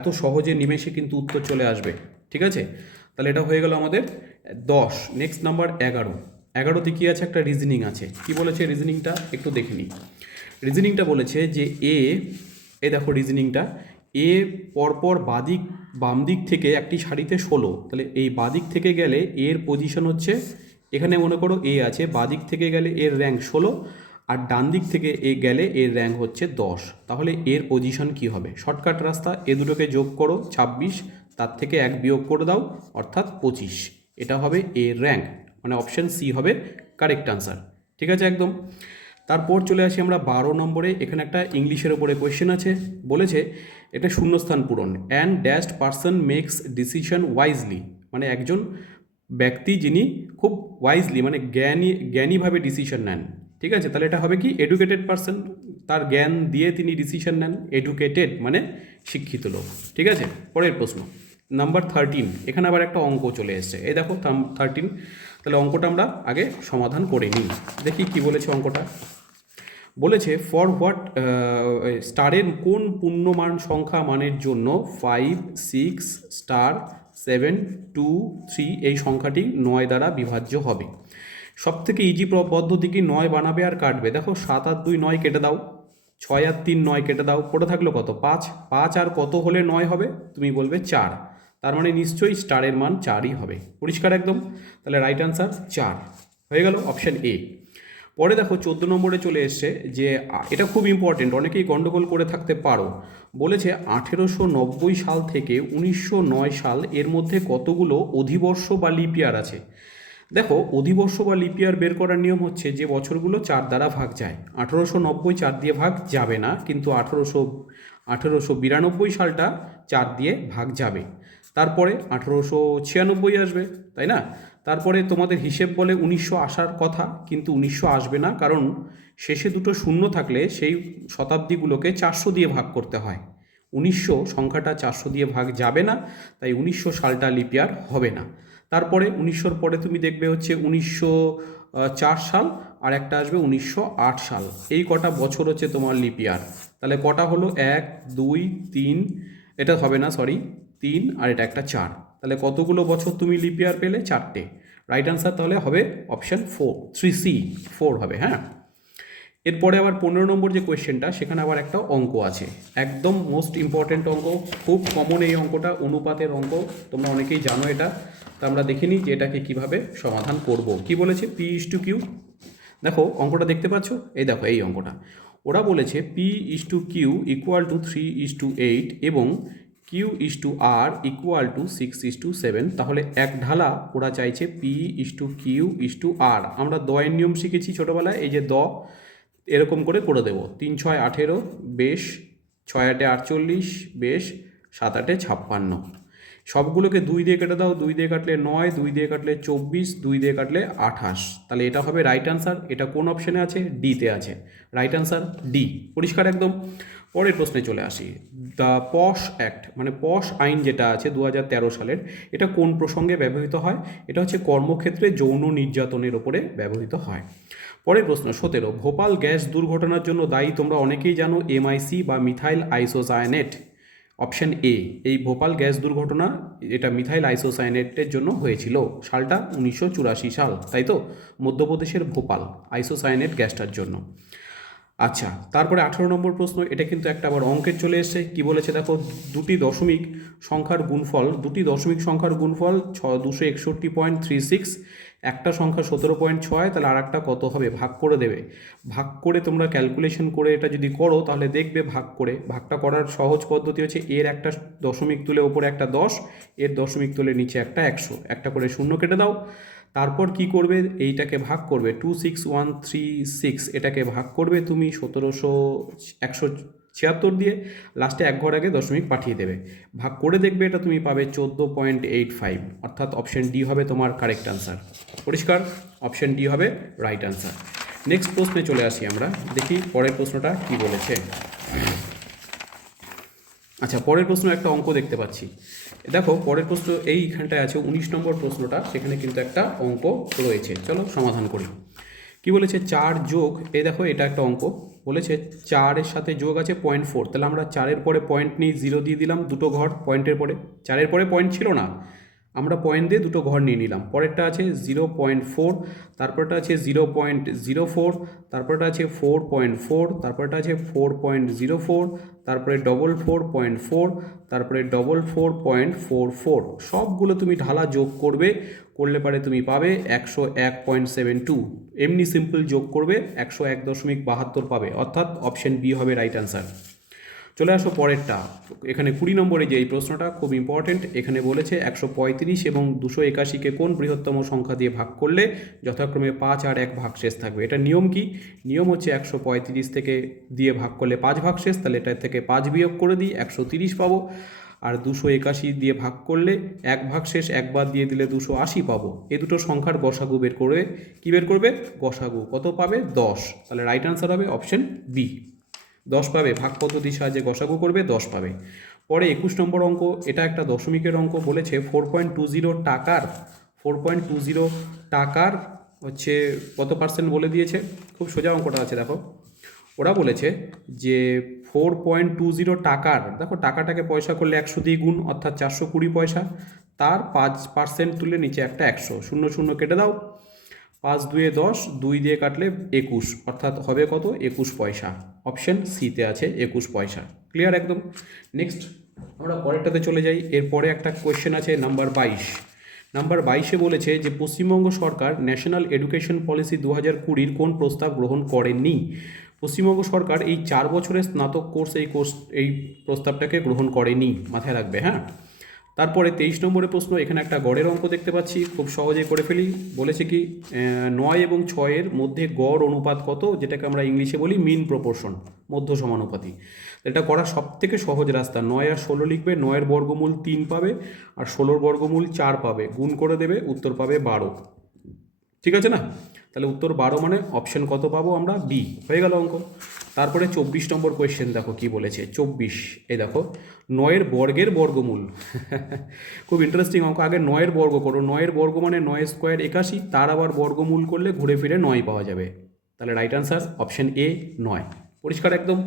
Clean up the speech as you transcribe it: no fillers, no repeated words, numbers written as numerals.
এত সহজে নিমেষে কিন্তু উত্তর চলে আসবে। ঠিক আছে, তাহলে এটা হয়ে গেল আমাদের 10। Next number 11। 11তে কী আছে, একটা রিজনিং আছে। কি বলেছে রিজনিংটা একটু দেখে নিই। রিজনিংটা বলেছে যে এ দেখো রিজনিংটা, এ পরপর বাম দিক থেকে একটি সারিতে 16, তাহলে এই বাদিক থেকে গেলে এর পজিশন হচ্ছে, এখানে মনে করো এ আছে, বাদিক থেকে গেলে এর র্যাঙ্ক 16, আর ডান দিক থেকে এ গেলে এর র্যাঙ্ক হচ্ছে 10। তাহলে এর পজিশন কি হবে? শর্টকাট রাস্তা, এ দুটোকে যোগ করো 26, তার থেকে 1 বিয়োগ করে দাও, অর্থাৎ 25। এটা হবে এর র্যাঙ্ক, মানে অপশন সি হবে কারেক্ট আনসার। ঠিক আছে একদম। তারপর চলে আসি আমরা 12 নম্বরে। এখানে একটা ইংলিশের ওপরে কোয়েশ্চেন আছে। বলেছে এটা শূন্যস্থান পূরণ। And dashed person makes decision wisely, মানে একজন ব্যক্তি যিনি খুব ওয়াইজলি মানে জ্ঞানীভাবে ডিসিশন নেন। ঠিক আছে, তাহলে এটা হবে কি এডুকেটেড পারসন, তার জ্ঞান দিয়ে তিনি ডিসিশন নেন। এডুকেটেড মানে শিক্ষিত লোক। ঠিক আছে, পরের প্রশ্ন নাম্বার 13। এখানে আবার একটা অঙ্ক চলে এসছে, এই দেখো 13। তাহলে অঙ্কটা আমরা আগে সমাধান করে নিই, দেখি কি বলেছে অঙ্কটা। বলেছে ফর হোয়াট স্টারের কোন পূর্ণমান সংখ্যা মানের জন্য 5, 6, স্টার 7, 2, 3 এই সংখ্যাটি 9 দ্বারা বিভাজ্য হবে। সব থেকে ইজি পদ্ধতি কি 9 বানাবে আর কাটবে। দেখো 7 আর 2 9 কেটে দাও, 6 আর 3 9 কেটে দাও, পড়ে থাকলো কত 5। 5 আর কত হলে 9 হবে? তুমি বলবে 4। তার মানে নিশ্চয়ই স্টারের মান 4ই হবে। পরিষ্কার একদম। তাহলে রাইট আনসার 4 হয়ে গেল, অপশন এ। পরে দেখো 14 নম্বরে চলে এসছে যে এটা খুব ইম্পর্টেন্ট, অনেকেই গন্ডগোল করে থাকতে পারো। বলেছে 1890 সাল থেকে 1909 সাল এর মধ্যে কতগুলো অধিবর্ষ বা লিপ ইয়ার আছে। দেখো অধিবর্ষ বা লিপ ইয়ার বের করার নিয়ম হচ্ছে যে বছরগুলো 4 দ্বারা ভাগ যায়। 1890 4 দিয়ে ভাগ যাবে না, কিন্তু 1892 সালটা 4 দিয়ে ভাগ যাবে। তারপরে 1896 আসবে, তাই না? তারপরে তোমাদের হিসেব বলে 1900 আসার কথা, কিন্তু 1900 আসবে না, কারণ শেষে দুটো শূন্য থাকলে সেই শতাব্দীগুলোকে 400 দিয়ে ভাগ করতে হয়। 1900 সংখ্যাটা 400 দিয়ে ভাগ যাবে না, তাই 1900 সালটা লিপ ইয়ার হবে না। তারপরে 1900-র পরে তুমি দেখবে হচ্ছে 1904 সাল, আর একটা আসবে 1908 সাল। এই কটা বছর হচ্ছে তোমার লিপ ইয়ার। তাহলে কটা হলো? 1, 2, 3, এটা হবে না, সরি 3, আর এটা একটা 4। তাহলে কতগুলো বছর তুমি লিপ ইয়ার পেলে? 4টে। রাইট আনসার তাহলে হবে অপশান 4, 3C, 4 হবে। হ্যাঁ, এরপরে আবার 15 নম্বর যে কোয়েশ্চেনটা, সেখানে আবার একটা অঙ্ক আছে, একদম মোস্ট ইম্পর্টেন্ট অঙ্ক, খুব কমন এই অঙ্কটা, অনুপাতের অঙ্ক, তোমরা অনেকেই জানো এটা। তা আমরা দেখে নিই যে এটাকে কীভাবে সমাধান করব। কি বলেছে? P/Q। দেখো অঙ্কটা দেখতে পাচ্ছ, এই দেখো এই অঙ্কটা। ওরা বলেছে P/Q = 3:8 এবং Q/R = 6:7। তাহলে এক ঢালা ওরা চাইছে P/Q/R। আমরা দয়ের নিয়ম শিখেছি ছোটোবেলায়, এই যে দ এরকম করে দেবো। 3 6 18, বেশ 6 8 48, বেশ 7 8 56। সবগুলোকে 2 দিয়ে কেটে দাও, 2 দিয়ে কাটলে 9, 2 দিয়ে কাটলে 24, 2 দিয়ে কাটলে 28। তাহলে এটা হবে রাইট আনসার। এটা কোন অপশানে আছে? ডিতে আছে। রাইট আনসার ডি, পরিষ্কার একদম। পরের প্রশ্নে চলে আসি। দ্য পশ অ্যাক্ট, মানে পশ আইন যেটা আছে 2013 সালের, এটা কোন প্রসঙ্গে ব্যবহৃত হয়? এটা হচ্ছে কর্মক্ষেত্রে যৌন নির্যাতনের ওপরে ব্যবহৃত হয়। পরের প্রশ্ন 17। ভোপাল গ্যাস দুর্ঘটনার জন্য দায়ী তোমরা অনেকেই জানো MIC বা মিথাইল আইসোসায়ানেট। অপশান এ, এই ভোপাল গ্যাস দুর্ঘটনা এটা মিথাইল আইসোসায়ানেটের জন্য হয়েছিল। সালটা 1984 সাল, তাই তো? মধ্যপ্রদেশের ভোপাল, আইসোসায়ানেট গ্যাসটার জন্য। আচ্ছা, তারপরে 18 নম্বর প্রশ্ন, এটা কিন্তু একটা আবার অঙ্কের চলে এসছে। কি বলেছে দেখো, দুটি দশমিক সংখ্যার গুণফল 261.36। একটা সংখ্যা 17.6, তাহলে আর একটা কত হবে? ভাগ করে দেবে। ভাগ করে তোমরা ক্যালকুলেশন করে এটা যদি করো, তাহলে দেখবে ভাগটা করার সহজ পদ্ধতি হচ্ছে এর একটা দশমিক তুলে ওপরে একটা 10, এর দশমিক তুলে নিচে একটা 100, একটা করে শূন্য কেটে দাও। তারপর কি করবে? এইটাকে ভাগ করবে 26136, এটাকে ভাগ করবে তুমি 176 দিয়ে, লাস্টে এক ঘর আগে দশমিক পাঠিয়ে দেবে। ভাগ করে দেখবে এটা তুমি পাবে 14.85, অর্থাৎ অপশন ডি হবে তোমার কারেক্ট আনসার। পরিষ্কার, অপশন ডি হবে রাইট আনসার। নেক্সট প্রশ্নে চলে আসি আমরা, দেখি পরের প্রশ্নটা কি বলেছে। আচ্ছা, পরের প্রশ্ন একটা অঙ্ক দেখতে পাচ্ছি। দেখো পরের প্রশ্ন এইখানটায় আছে 19 নম্বর প্রশ্নটা, সেখানে কিন্তু একটা অঙ্ক রয়েছে। চলো সমাধান করি। কি বলেছে 4 যোগ, এই দেখো এটা একটা অঙ্ক বলেছে 4-এর সাথে যোগ আছে 0.4, তাহলে আমরা 4-এর পরে পয়েন্ট নিয়ে 0 দিয়ে দিলাম, দুটো ঘর পয়েন্টের পরে। 4-এর পরে পয়েন্ট ছিল না, আমরা পয়েন্ট দিয়ে দুটো ঘর নিয়ে নিলাম। পরেরটা আছে 0.4, তারপরটা আছে 0.04, তারপরটা আছে 4.4, তারপরটা আছে 4.04, তারপরে 4.4, তারপরে 4.44। সবগুলো তুমি ঢালা যোগ করবে, করলে পারে তুমি পাবে 101.72। এমনি সিম্পল যোগ করবে 101.72 পাবে, অর্থাৎ অপশন বি হবে রাইট অ্যান্সার। চলে আসো পরেরটা, এখানে 20 নম্বরে যে এই প্রশ্নটা খুব ইম্পর্টেন্ট। এখানে বলেছে 135 এবং 281-কে কোন বৃহত্তম সংখ্যা দিয়ে ভাগ করলে যথাক্রমে 5 আর 1 ভাগশেষ থাকবে। এটা নিয়ম কি? নিয়ম হচ্ছে 135 থেকে দিয়ে ভাগ করলে 5 ভাগশেষ, তাহলে এটার থেকে 5 বিয়োগ করে দিই 130 পাবো। আর 281 দিয়ে ভাগ করলে 1 ভাগশেষ, একবার দিয়ে দিলে 280 পাবো। এই দুটো সংখ্যার গসাগু বের করবে। কী বের করবে? গসাগু কত পাবে? 10। তাহলে রাইট অ্যান্সার হবে অপশন বি, 10 পাবে। ভাগ পদ্ধতির সাহায্যে গসাগু করবে, 10 পাবে। পরে 21 নম্বর অঙ্ক, এটা একটা দশমিকের অঙ্ক বলেছে 4.20 টাকার 4.20 টাকার হচ্ছে কত পার্সেন্ট বলে দিয়েছে। খুব সোজা অঙ্কটা আছে, দেখো ওরা বলেছে যে 4.20 টাকার, দেখো টাকাটাকে পয়সা করলে 100 দিয়ে গুণ, অর্থাৎ 420 পয়সা, তার 5% তুলে নিচে একটা 100, 0 0 কেটে দাও, 5 2 10, 2 দিয়ে কাটলে 21, অর্থাৎ হবে কত? 21 পয়সা। অপশন সিতে আছে 21 পয়সা। ক্লিয়ার একদম। নেক্সট আমরা পরেরটাতে চলে যাই। এরপরে একটা কোয়েশ্চেন আছে নাম্বার 22। নাম্বার 22-এ বলেছে যে পশ্চিমবঙ্গ সরকার ন্যাশনাল এডুকেশন পলিসি 2020 কোন প্রস্তাব গ্রহণ করেননি। পশ্চিমবঙ্গ সরকার এই 4 বছরের স্নাতক কোর্স এই প্রস্তাবটাকে গ্রহণ করেনি, মাথায় রাখবে, হ্যাঁ। তারপরে 23 নম্বরের প্রশ্ন, এখানে একটা গড়ের অঙ্ক দেখতে পাচ্ছি, খুব সহজেই করে ফেলি। বলেছে কি 9 এবং 6-এর মধ্যে গড় অনুপাত কত, যেটাকে আমরা ইংলিশে বলি মিন প্রপোর্শন, মধ্য সমানুপাতি। এটা করার সব থেকে সহজ রাস্তা, 9 আর 16 লিখবে, 9-এর বর্গমূল 3 পাবে আর 16-র বর্গমূল 4 পাবে, গুণ করে দেবে, উত্তর পাবে 12। ঠিক আছে না? তাহলে উত্তর 12 মানে অপশন কত পাবো আমরা? বি। হয়ে গেল অঙ্ক। তারপরে 24 নম্বর কোয়েশ্চেন দেখো কি বলেছে। 24, এই দেখো 9-এর বর্গের বর্গমূল। খুব ইন্টারেস্টিং অঙ্ক। আগে 9-এর বর্গ করো, 9-এর বর্গ মানে 9 স্কোয়ার 81, তার আবার বর্গমূল করলে ঘুরে ফিরে 9 পাওয়া যাবে। তাহলে রাইট অ্যান্সার অপশন এ 9। পরিষ্কার একদম।